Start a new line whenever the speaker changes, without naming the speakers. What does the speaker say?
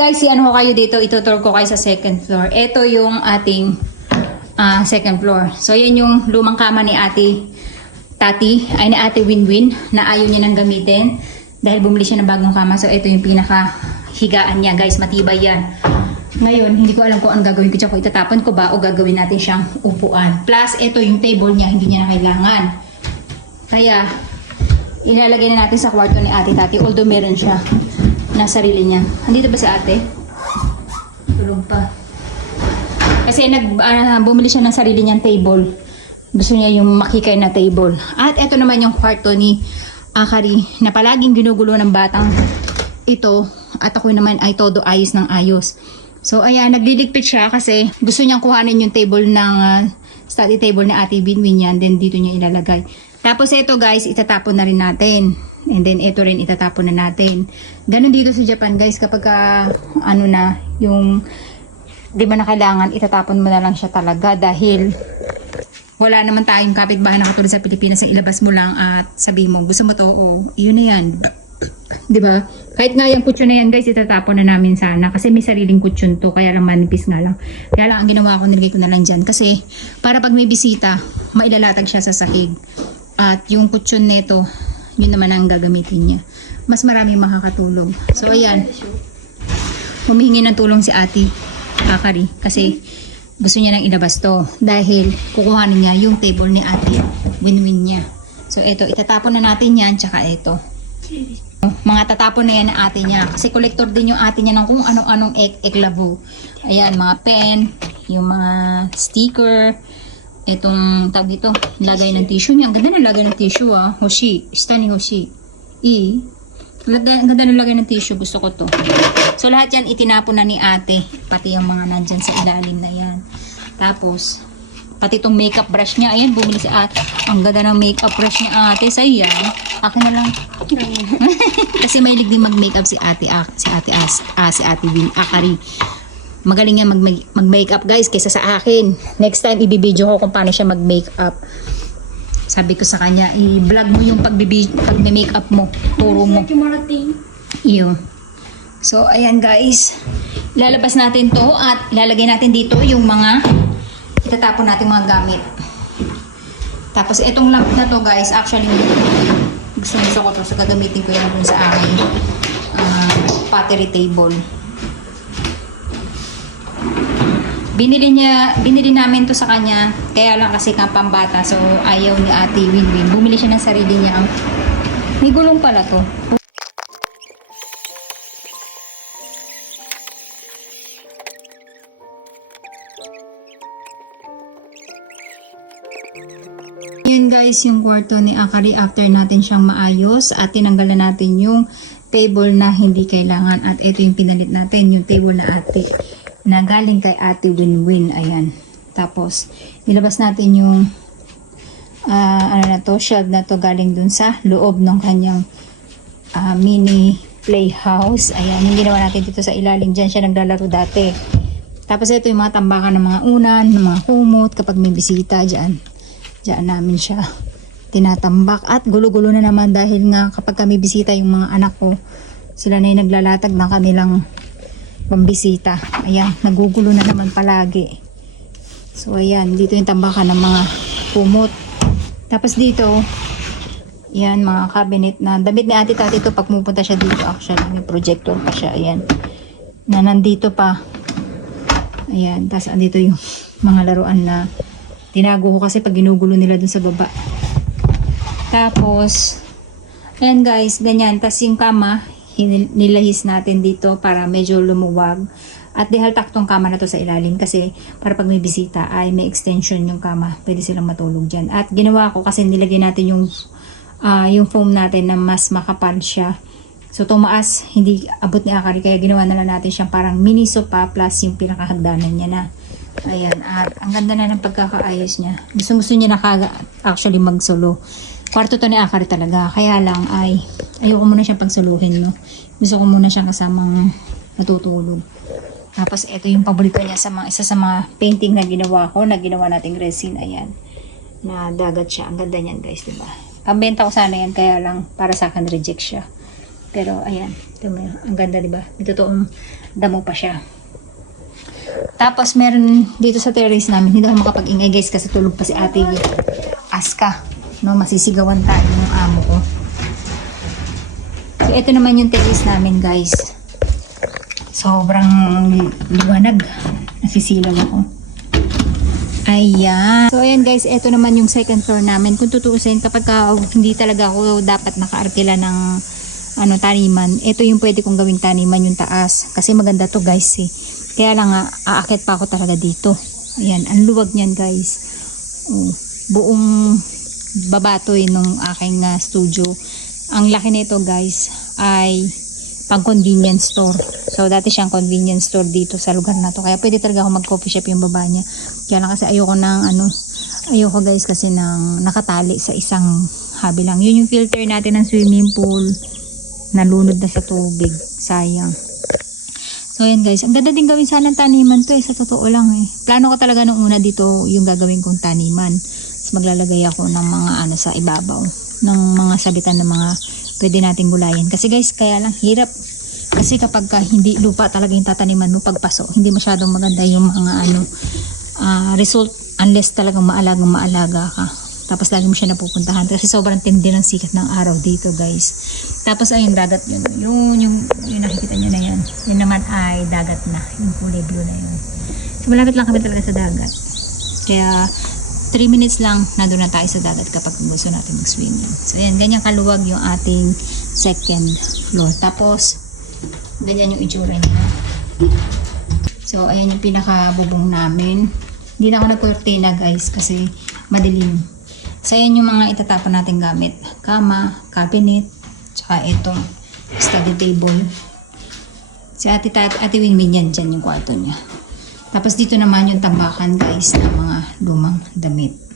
guys, ano ko kayo dito, itutur ko kayo sa second floor. Ito yung ating ah, second floor. So, yan yung lumang kama ni ate Tati, ay ni ate Winwin, na ayaw niya nang gamitin. Dahil bumili siya ng bagong kama. So, ito yung pinaka higaan niya. Guys, matibay yan. Ngayon, hindi ko alam kung ang gagawin ko dyan. Kung itatapon ko ba o gagawin natin siyang upuan. Plus, ito yung table niya. Hindi niya na kailangan. Kaya, ilalagay na natin sa kwarto ni ate Tati. Although meron siya na sarili niya. Andito ba si ate? Tulog pa. Kasi nag, ah, bumili siya ng sarili niyang table. Gusto niya yung makikay na table. At ito naman yung kwarto ni Akari na palaging ginugulo ng batang ito. At ako naman ay todo ayos ng ayos. So ayan, nagliligpit siya kasi gusto niyang kuhanin yung table ng ah, study table ni Ate Binwin yan. Then dito niya ilalagay. Tapos ito guys, itatapon na rin natin. And then ito rin itatapon na natin. Ganon dito sa Japan guys kapag ah, ano na yung di ba na kailangan itatapon mo na lang siya talaga dahil wala naman tayong kapitbahay na katulad sa Pilipinas na ilabas mo lang at sabi mo gusto mo to? O yun na yan. 'di ba? Kahit nga yung kutsyon na yan guys itatapon na namin sana kasi may sariling kutsyon to kaya lang manipis nga lang. Kaya lang ang ginawa ko nilagay ko na lang dyan kasi para pag may bisita mailalatag siya sa sahig. At yung kutsyon neto yun naman ang gagamitin niya. Mas maraming makakatulong. So ayan. Humihingi ng tulong si ate Kakari kasi gusto niya nang ilabas to dahil kukuhanin niya yung table ni ate. Win-win niya. So eto itatapon na natin yan tsaka eto. Mga tatapon na yan ng ate niya. Kasi collector din yung ate niya ng kung anong-anong ek eklabo ayan mga pen yung mga sticker itong tawag dito lagay ng tissue niya ang ganda ng lagay ng tissue ah Hoshi ista ni Hoshi Ganda, ang ganda ng lagay ng tissue. Gusto ko to. So, lahat yan itinapon na ni ate. Pati yung mga nandyan sa ilalim na yan. Tapos, pati itong makeup brush niya. Ayan, bumili si ate. Ang ganda ng makeup brush niya ate. Sa yan. Akin na lang. Kasi may din mag-makeup si ate. ah, si ate As. Ah, si ate Win. Akari. Magaling yan mag- mag-makeup guys kaysa sa akin. Next time, ibibideo ko kung paano siya mag-makeup. Sabi ko sa kanya, i-vlog mo yung pag-makeup mo. Turo mo. Iyo. So, ayan guys. Lalabas natin to at lalagay natin dito yung mga itatapon natin mga gamit. Tapos, itong lamp na to guys, actually, gusto gusto ko to. So, gagamitin ko yan dun sa aking ah, pottery table. Binili niya, binili namin to sa kanya, kaya lang kasi kang pambata, so ayaw ni ate Winwin. Bumili siya ng sarili niya. May gulong pala to. Yun guys, yung kwarto ni Akari after natin siyang maayos at tinanggalan natin yung table na hindi kailangan at ito yung pinalit natin, yung table na ate na galing kay ate Winwin, ayan. Tapos, nilabas natin yung ah, ano na to, shelf na to galing dun sa loob ng kanyang ah, mini playhouse. Ayan, yung ginawa natin dito sa ilalim. Diyan siya naglalaro dati. Tapos ito yung mga tambakan ng mga unan, ng mga kumot kapag may bisita dyan. Diyan namin siya tinatambak. At gulo-gulo na naman dahil nga kapag kami bisita yung mga anak ko, sila na yung naglalatag ng kanilang pambisita. Ayan, nagugulo na naman palagi. So ayan, dito yung tambakan ng mga kumot. Tapos dito, yan mga cabinet na damit ni ate tati to pag pupunta siya dito actually may projector pa siya ayan na nandito pa ayan tapos andito yung mga laruan na tinago ko kasi pag ginugulo nila dun sa baba tapos ayan guys ganyan tapos yung kama nilahis natin dito para medyo lumuwag at dahil taktong kama na to sa ilalim kasi para pag may bisita ay may extension yung kama pwede silang matulog dyan at ginawa ko kasi nilagay natin yung ah, yung foam natin na mas makapal siya. So tumaas, hindi abot ni Akari kaya ginawa na lang natin siyang parang mini sofa plus yung pinakahagdanan niya na. Ayan, at ang ganda na ng pagkakaayos niya. Gusto gusto niya na actually mag-solo. Kwarto to ni Akari talaga, kaya lang ay ayoko muna siyang pagsuluhin, no. Gusto ko muna siyang kasamang natutulog. Tapos ito yung paborito niya sa mga isa sa mga painting na ginawa ko, na ginawa nating resin, ayan. Na dagat siya. Ang ganda niyan, guys, 'di ba? Pambenta ko sana yan, kaya lang para sa akin reject siya. Pero ayan, ito mo, ang ganda 'di ba? May totoong damo pa siya. Tapos meron dito sa terrace namin, hindi ako makapag-ingay guys kasi tulog pa si Ate Aska. No, masisigawan tayo ng amo ko. So ito naman yung terrace namin guys. Sobrang liwanag. Nasisilaw ako. Ayan. So, ayan guys, ito naman yung second floor namin. Kung tutuusin, kapag ka, hindi talaga ako dapat nakaarkila ng ano, taniman, ito yung pwede kong gawing taniman yung taas. Kasi maganda to guys eh. Kaya lang nga, aakit pa ako talaga dito. Ayan, ang luwag niyan guys. Oh, buong babatoy nung aking ah, studio. Ang laki nito guys ay pang convenience store. So, dati siyang convenience store dito sa lugar na to. Kaya pwede talaga ako mag-coffee shop yung baba niya. Kaya lang kasi ayoko ng ano, ayoko guys kasi ng nakatali sa isang habi lang. Yun yung filter natin ng swimming pool. Nalunod na sa tubig. Sayang. So, yan guys. Ang ganda din gawin sana ng taniman to eh. Sa totoo lang eh. Plano ko talaga nung una dito yung gagawin kong taniman. Tapos maglalagay ako ng mga ano sa ibabaw. Ng mga sabitan ng mga pwede nating gulayan. Kasi guys, kaya lang hirap. Kasi kapag ka hindi lupa talaga yung tataniman mo pagpaso, hindi masyadong maganda yung mga ano ah, result unless talagang maalagang maalaga ka. Tapos lagi mo siya napupuntahan kasi sobrang tindi ng sikat ng araw dito guys. Tapos ayun dagat yun. Yun yung, yung nakikita nyo na yan. Yun naman ay dagat na. Yung kulay blue na yun. So malapit lang kami talaga sa dagat. Kaya 3 minutes lang nandun na tayo sa dagat kapag gusto natin mag-swimming. So ayan, ganyan kaluwag yung ating second floor. Tapos, ganyan yung itsura niya. So ayan yung pinakabubong namin. Hindi na ako nagkurtina guys kasi madilim. So ayan yung mga itatapon natin gamit. Kama, cabinet, tsaka itong study table. Si ate, tate, ate Winmin yan, dyan yung kwarto niya. Tapos dito naman yung tambakan guys ng mga lumang damit.